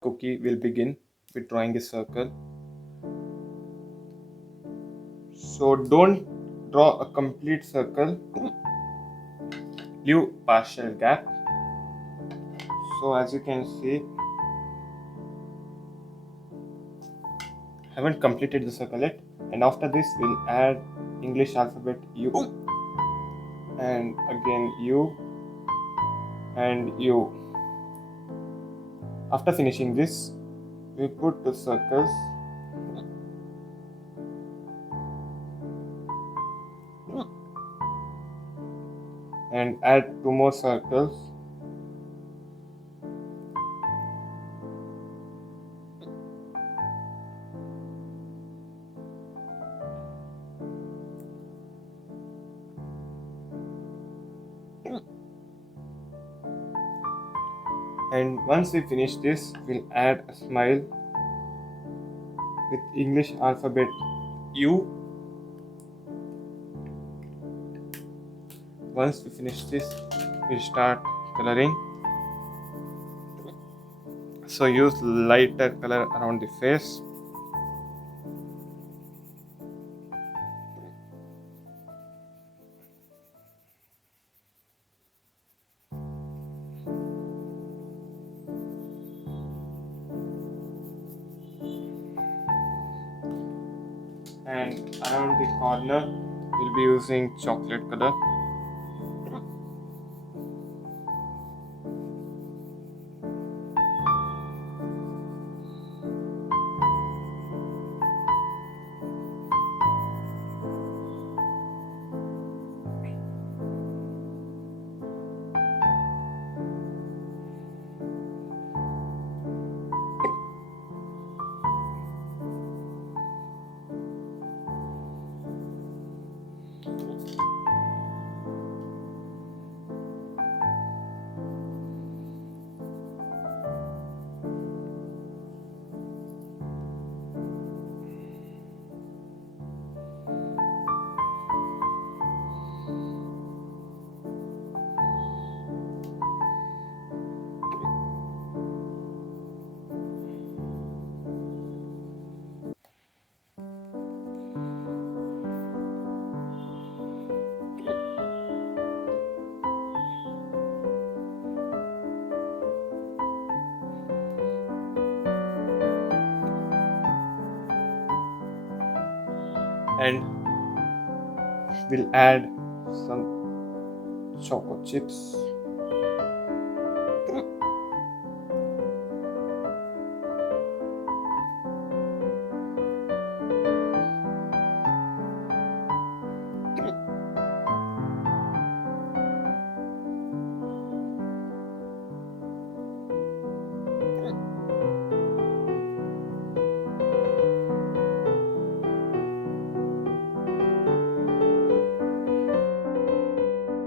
cookie will begin with drawing a circle. So don't draw a complete circle, leave partial gap. So as you can see, haven't completed the circle yet, and after this we'll add English alphabet U, and again U and U. After finishing this, we put the circles and add two more circles. And once we finish this, we'll add a smile with English alphabet U. Once we finish this, we'll start coloring. So use lighter color around the face. And around the corner, we'll be using chocolate color. And we'll add some choco chips.